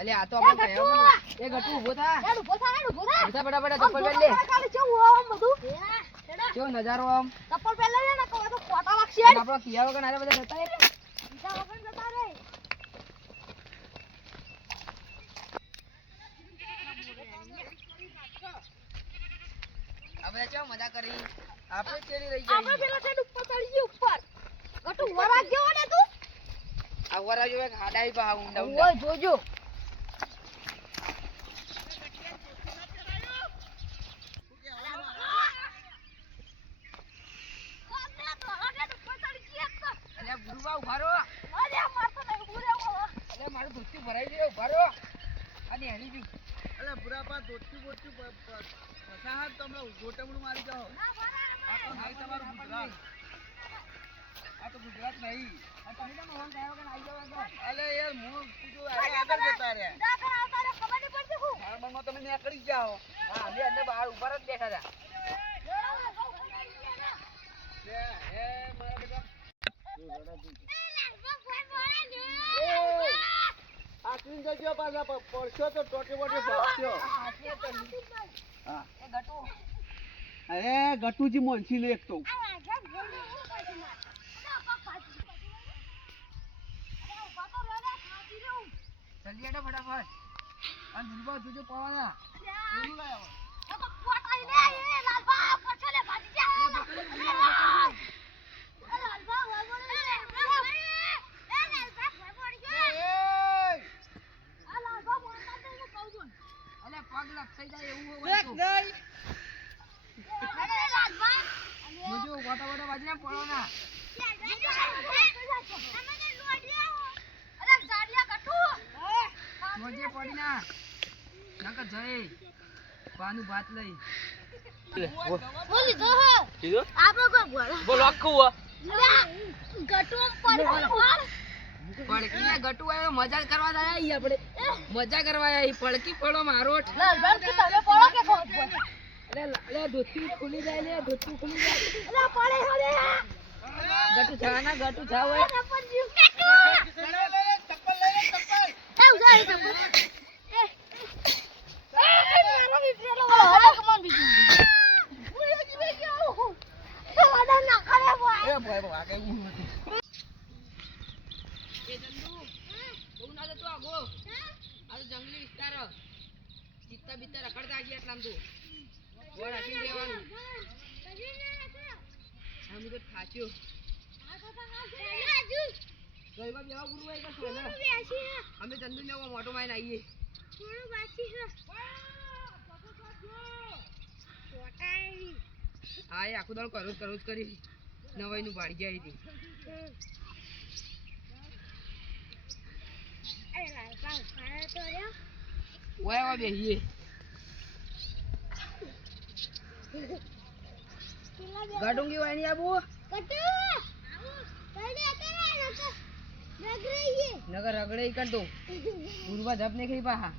અલે આ તો આપણે કહેવા એ ગટુ ઊભો થા ઊભો થા ફટાફટ ચપ્પલ પહેર લે કાલે કેવું આમ બધું કેવો નજારો આમ ચપ્પલ પહેર લે ને તો ફોટા લાગશે આપણો કિયા વગર આરે બધા જતા રે બીજા વગર જતા રે આપણે કેવો મજા કરી આપણે કેડી રહી જાય આપણે પેલા સાઈડ ઉપર ચડી ગઈ ઉપર ગટુ વરાગ જેવો ને તું આ વરા જો એક હાડાઈ પા ઊંડા ઓય જોજો અલે ગુરુબા ઉભારો અરે મારતો નહીં ઉરે અલે મારું ધોતી ભરાઈ ગયો ઉભારો અને હેલી જી અલે બુરાપા ધોતી બોતી પસાહાત તો હમણાં ગોટમડું મારી જાઓ ના ભરા આ તો નહીં તમારું ગુજરાત આ તો ગુજરાત નહીં આ તમે તો મોહન કાયો કે આવી જાવ અલે યાર હું કીધું આગળ જતા રહ્યા દાખલ આવતા રે ખબર નહીં પડતી હું હાલમાં તમે નીકળી જાઓ હા અમે અંદર બહાર ઉભા જ બેઠા હતા હે મારા બેટા આ તીન જગ્યા પાછા પડશો તો ટોટી બોટી ભાગશો હા એ ગટુ અરે ગટુજી મોનસી લે એક તો જલ્દી આડો ફટાફટ અને ગુરુબા જોજો પવાના અલે પગ લપસાઈ જાય એવું હોય તો જોજો વાટા વાટા બાજને પડો ના જોજે પડી ના નકર જય પાનું ભાત લઈ બોલો આખું પડકી ને ગટુ આયો મજા કરવા જાય ઈ આપણે મજા કરવા આયા ઈ પડકી પડો મારો અલે ધોતી ખુલી જાય લે ધોતી ખુલી જાય ગટુ જા ના ગટુ જા હોય એ જંદુ બહુ ના જતો આગો આ તો જંગલી વિસ્તાર ચિત્તા બિત્તા રખડતા છે એટલામ તો ગોળ રાખીને દેવાનું અમે તો થાચ્યો ગઈબા બેવા ગુરુ હોય કે સોલે અમે જંદુ ને મોટો માઈને આવીએ હા એ આખું દાડો કરું જ કરી નવાઈ નું ભાડી જાય હતી ઓય ઓય બેહીએ ગાડુંગી હોય ની આબુ નગર રગડે ઈ કરતો ગુરુબા ધપ નીકળી પાહા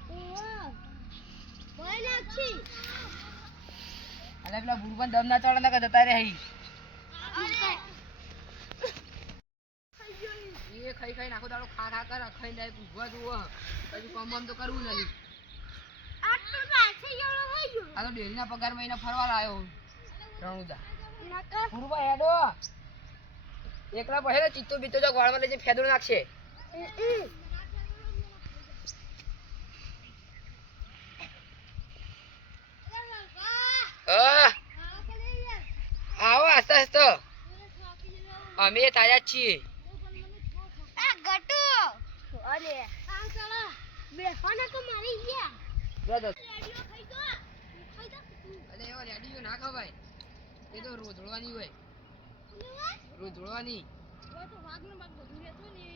અલે પેલા ગુરુબા દમ ના ચડે નકર જતા રે હઈ એ ખાઈ ખાઈ નાખો દાડો ખા ખા કર ખાઈ જાય ભૂગવા જુઓ પછી કામ તો કરવું નહીં આ તો ડેરી ના પગાર માં એને ફરવા લાયો રણુદા ગુરુબા હેડો એકલા પહેરે ચિત્તો બીતો જો ગોળમાં લઈને ફેદો નાખશે આવો આસ્તે આસ્તે અમે તાજા છીએ અલે એવો રેડિયો ના ખવાય એ તો રોજળવાની હોય રોજળવાની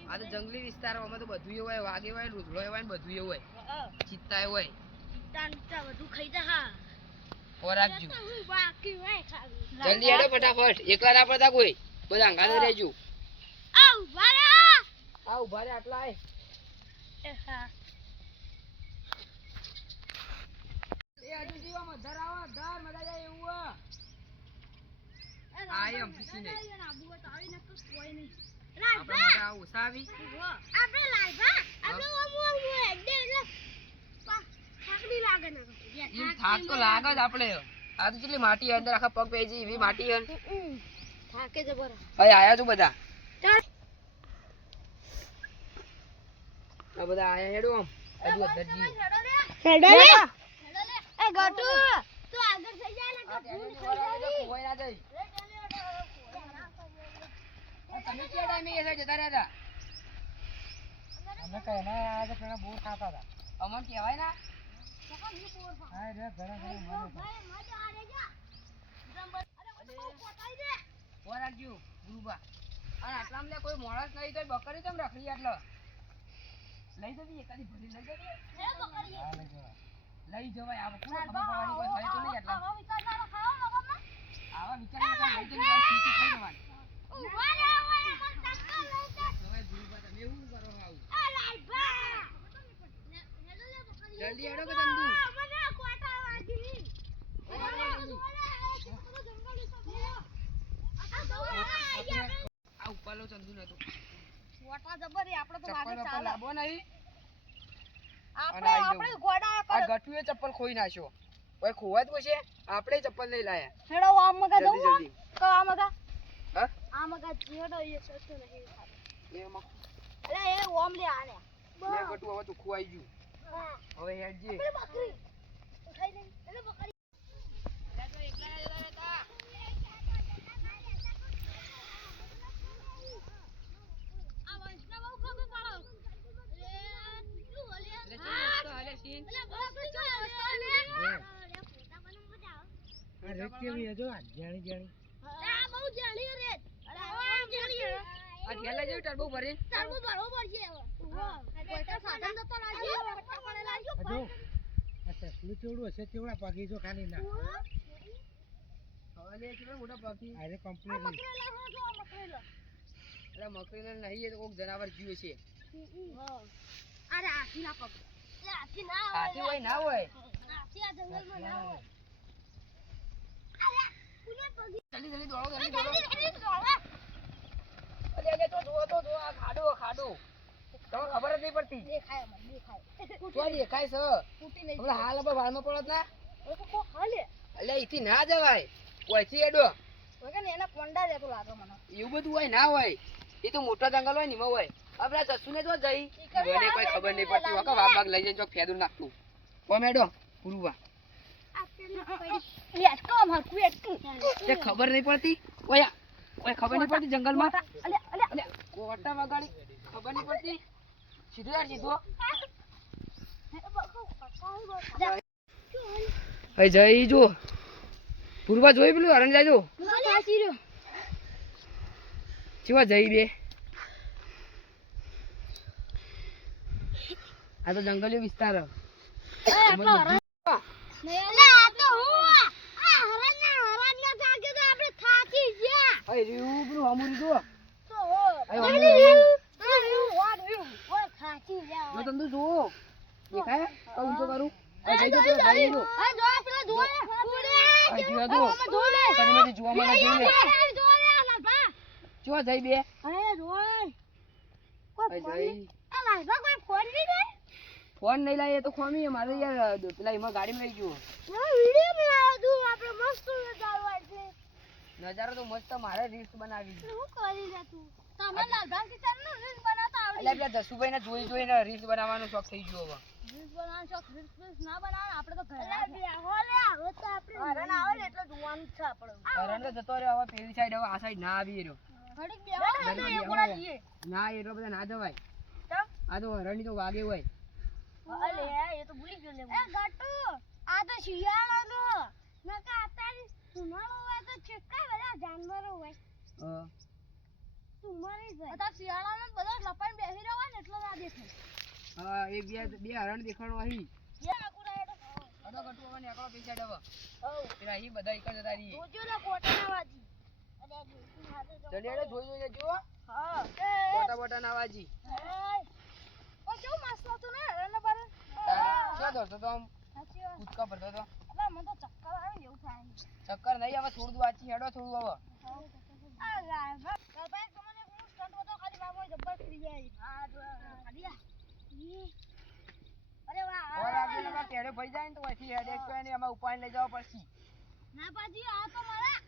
આ તો જંગલી વિસ્તારોમાં તો બધું એવું હોય વાઘે હોય રોજળો હોય ને બધું એવું હોય ચિત્તા હોય ખોરાકજો જલ્દી હેડો ફટાફટ એકલા ના પડતા કોઈ બધા અંગાને રહેજો આ ઉભા રે આટલા આય એ હજુ જીવામાં ધર આવો ધર મજા જાય એવું આ એમ પીસી નહીં આપણે ઓછા આવી આપણે લાઈવા આપણે એમ થાક તો લાગે જ આપણે. આ તો કેટલી માટી અંદર આખા પગ પેઈ જઈ એવી માટી હન. થાકે જબર. ભાઈ આયા છો બધા. ચાલ. આ બધા આયા હેડો આમ. હજુ અધરજી. હેડો લે. એ ગટુ તું આગળ થઈ જા ને કે ભૂલ થઈ જાય. કોઈ ના જઈ. તમે ક્યાં ટાઈમે એસા જતા રહ્યા હતા? અમે કઈ ના આ તો પેલા બોર ખાતા હતા. અમન કહેવાય ના? હા રે ઘણા ઘણા ભાઈ મજા આ રે જા. અરે પોતાઈ દે. ઓરાજો ગુરુબા. અને આટલામાં લે કોઈ મોણસ નહીં તો બકરી કેમ રખડી આટલો? લઈ જવી એકાદી ભરી લઈ જવી. લે બકરી. હા લઈ જવાય. લઈ જવાય આ પૂરો ખબર પડવાની કોઈ હોય તો નહીં આટલા. આવા વિચાર ના ખાઓ મગમાં. આવા વિચાર ના લઈ જવી આ સીટી થઈ જવાની. ઉભા રહો મને ટક્કર લઈ જા. હવે ગુરુબા તમે એવું કરો આવું. આ લાઈ બા. જલ્દી હેડો કે જંદુ. મને કોટા વાગી. આ ઉપાલો ચંદુ નતો. કોટા જબર આપણે તો વાગે ચપ્પલ ચાલે. લાવો નહીં. આપણે ગોડા આ ગટુએ ચપ્પલ ખોઈ નાખ્યો. ઓય ખોવાત છે આપણે ચપ્પલ નહીં લાયા. હેડો આમ મગા દઉં જલ્દી કો આમ મગા હા આમ મગા જેડો એ સસ્તો નહીં એમાં અલે એ ઓમ લે આને મે ગટુ હવે તો ખોવાઈ ગયું. હવે હેડજે. બકરી ઉઠાઈ લે એટલે બકરી લે તો એકલા જતા રહેતા. આ વંશના બહુ ખબર પડો એ શું ઓલે લે ચલ તો હાલે સીન. એટલે બકરી જો લે ફોટા મને મજા આવે. આ રેત કેવી હે જો આ જાણી જાણી. આ બહુ જાળી રે અરે આ જાળી આ થેલા જેવું ટર્બો ભરીને તારું બરોબર છે હવે કોઈ તો સાધન તો લાગ્યો પટ્ટા પડે લાગ્યો આ જો આ સસલું ચેવડું હશે ચેવડા પાકી જો ખાલી ના. હવે લે કેવા મોટા પાકી. આ રે કમ્પ્લીટ મકરેલા હો જો મકરેલા એટલે મકરીને નહીં એ તો કોક જનાવર જીવે છે. અરે હાથી ના પગ એ હાથી ના હાથી હોય ના હોય. હાથી આ જંગલમાં ના હોય જલ્દી જલ્દી દોડો જલ્દી દોડો. અરે અરે તો જો આ ખાડો ખાડો. તમને ખબર જ નહીં પડતી. દેખાય મને દેખાય તો દેખાય છે. ફૂટી નહીં હવે હાલ આપણે વાળમાં પડત ના. હવે તો કો હાલે એટલે અહીંથી ના જવાય. ઓયથી હેડો. વગર એના કોંડા રહેતો લાગે મને એવું બધું હોય ના હોય. એ તો મોટા જંગલ હોય ને એમાં હોય. આપણા જસુને જો જઈ મને કોઈ ખબર નહીં પડતી. વખત વાગ વાગ લઈ જઈને ચોક ફેદું નાખતું. કોમ હેડો ગુરુવા. લે અટકો માર કુ અટકો તે ખબર નહીં પડતી. ઓય ઓય ખબર નહીં પડતી જંગલમાં. અલે અલે અલે કોટા વગાડી ખબર નહીં પડતી. સીધો યાર સીધો. હઈ જઈ જો. પૂર્વા જોઈ પેલું હરણ જાજો. કાસી રહ્યો ચેવા જઈ બે. આ તો જંગલીય વિસ્તાર. હઈ રૂબરૂ હમુરી જો. જો તંદુ જો. દેખાય? આ ઊંચો કરું. આ જઈ જો પેલા જઈ જો. આ જીવા જો. કડીમાંથી જોવા મળે જોઈએ. ચેવા જઈ બે. ફોન નહીં લાવીએ તો ખોમી મારે યાર પેલા એમાં ગાડીમાં લઈ ગયો. નજારો તો મસ્ત મારે રીલ્સ બનાવી. એટલે પેલા જસુભાઈ ને જોઈ જોઈને રીલ્સ બનાવવાનો શોખ થઈ ગયો હવે. હરણ તો જતો રહ્યો હવે પેલી સાઈડ હવે આ સાઈડ ના આવી રહ્યો. ના એટલો બધા ના જવાય. આ તો હરણ ની તો વાગે હોય. જાનવરો હોય હા. શિયાળામાં બધા લપાઈને બેસી રહ્યા ને એટલો ના દેખાય હા એ બે હરણ દેખાણો અહીં. અડો કટુ હવે નીકળો પેલી સાઈડ હવે. પેલા અહીં બધા એક જ જતા રહીએ. જલ્દી હેડો જોઈ જોઈને જુઓ. બોટા બોટા ના વાજી. ક્યાં દોડતો તો આમ કૂદકા ભરતો તો. ચક્કર નહીં હવે થોડું વાંચી હેડો થોડું હવે. અરે વાહ ઓર આપણે ટેડે ભાઈ જાય ને તો અહીંથી હેડેક તો એને એમાં ઉપાડીને લઈ જવા પડશે. ના પાજી આ તો મારા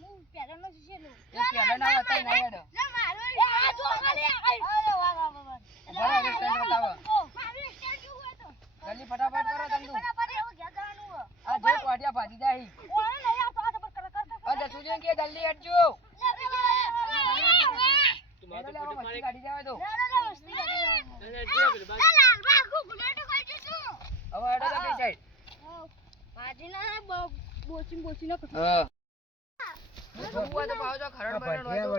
હું પહેલાનો શીશે લો એ પહેલાના હતા નહીં હેડો. મારો આ જો ખાલી અરે વાહ વાહ વાહ બરાબર હવે સ્ટેન્ડ બતાવો. મારું સ્ટેન્ડ કેવું હોય તો જલ્દી ફટાફટ કરો ચંદુ. ફટાફટ એવું ઘેર જવાનું હો આ જો ટોટિયા ભાજી જાય. ઓય નહીં આ તો આ કર આ જસુજી કે જલ્દી હેડજો. એટલે લેવા મસ્તી કાઢી જવાય તો. હવે હેડો તો કઈ સાઈડ. હા. જોવું તો પાવ જો ખરડ બરડ હોય તો.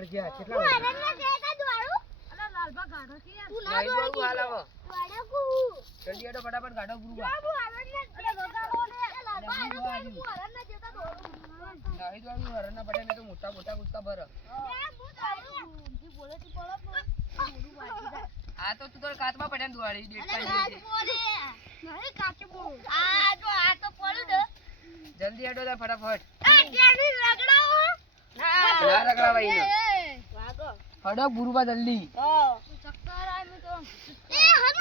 નહીં બહુ હાલ આવો. જલ્દી હેડો ફટાફટ ગાડો ગુરુબા. નહીં તો હરણના પડે ને તો મોટા મોટા કૂદકા ભર. આ તો તું તો કાચમાં પડે ને દુવાડી દેખાય જલ્દી હેડો તો ફટાફટ. ના રગડા ભાઈ ને હડો ગુરુબા જલ્દી.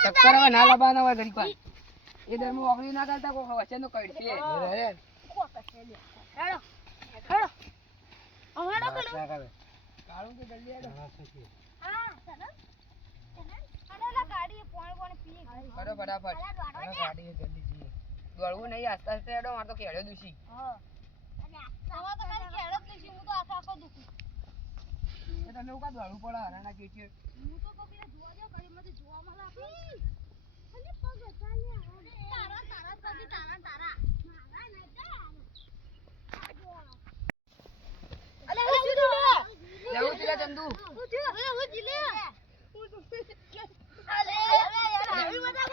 ચક્કર હવે ના લબાના હોય ઘડી પાસ. એ દરમુ ઓગળી ના કરતા કોઈ વચ્ચે નો કડશે. કાળું કે જલ્દી હેડો. હડો ફટાફટ. દોડવું નહીં આસ્તે આસ્તે હેડો મારે તો ખેડ્યો દુસી. તમે એવું કા દોડવું પડે હરાના કે છે. જવું છે ચંદુ.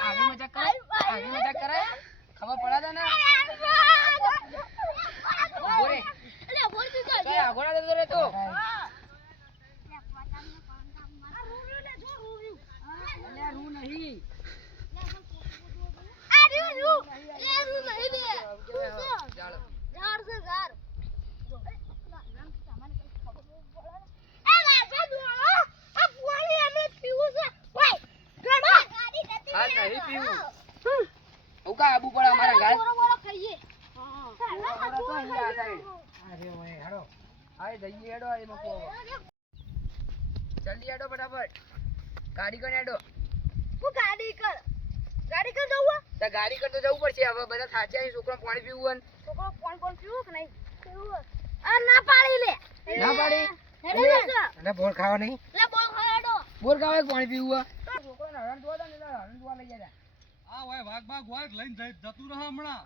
આવી મજાક કરે. આવી મજાક કરે. ખબર પડે તો ને. બોરે. કઈ આગોડા દેતો રે તો. અલ્યા રૂ નહીં. ચાલો. હા નહીં પીવું. ઉકા આબુ પડે અમારા ગાય. જલ્દી હેડો ફટાફટ. ગાડી કર હેડો. ગાડી કર તો જવું પડશે હવે બધા સાચા છોકરા પાણી પીવું ના પાડી. બોર ખાવા નહીં. બોર ખાવા પાણી પીવું છોકરો હરણ જોવા ને હરણ જોવા લઈ જાય. આ હોય વાઘ બાગ હોય લઈને જતું રહે હમણાં.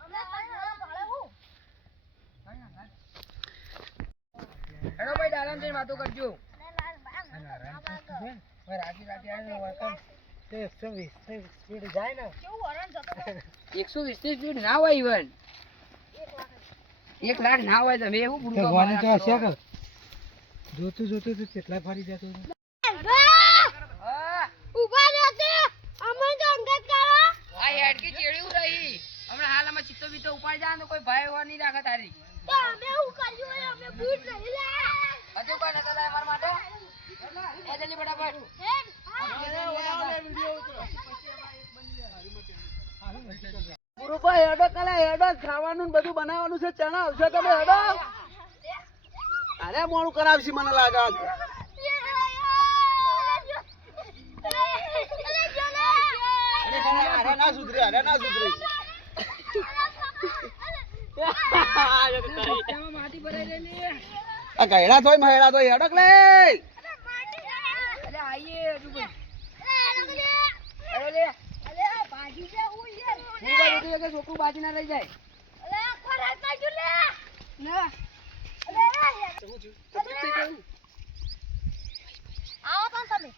હેડો ભાઈ આરામ થી વાતો કરજો. રાતી રાતે 120 સ્પીડ જાય ને. 120 સ્પીડ ના હોય ઇવન 1 લાખ ના હોય. તમે એવું જોતું જોતું તો કેટલા ફરી જતો. આ હેડકી ચેડ્યું રહી હમણાં હાલ અમે ચિત્તો બીતો ઉપાડી જાય તો કોઈ ભાઈ હોવા નહીં રાખે તારી. હજુ કોઈ નતા લાય મારા માટે. જલ્દી ફટાફટ. ગુરુભાઈ હેડો કાલે હેડો ખાવાનું ને બધું બનાવવાનું છે. ચણા આવશે તમે હેડો. અરે મોડું કરાવશે મને લાગે. અરે ના સુધરી માટી ભરાઈ રહેલી. આ ગયડા થોય મહેડા થોય હેડક લે. અલે આઈએ હજુ ભાઈ. અરે લે. છોકરું બાજી ના લઈ જાય. આવો તો તમે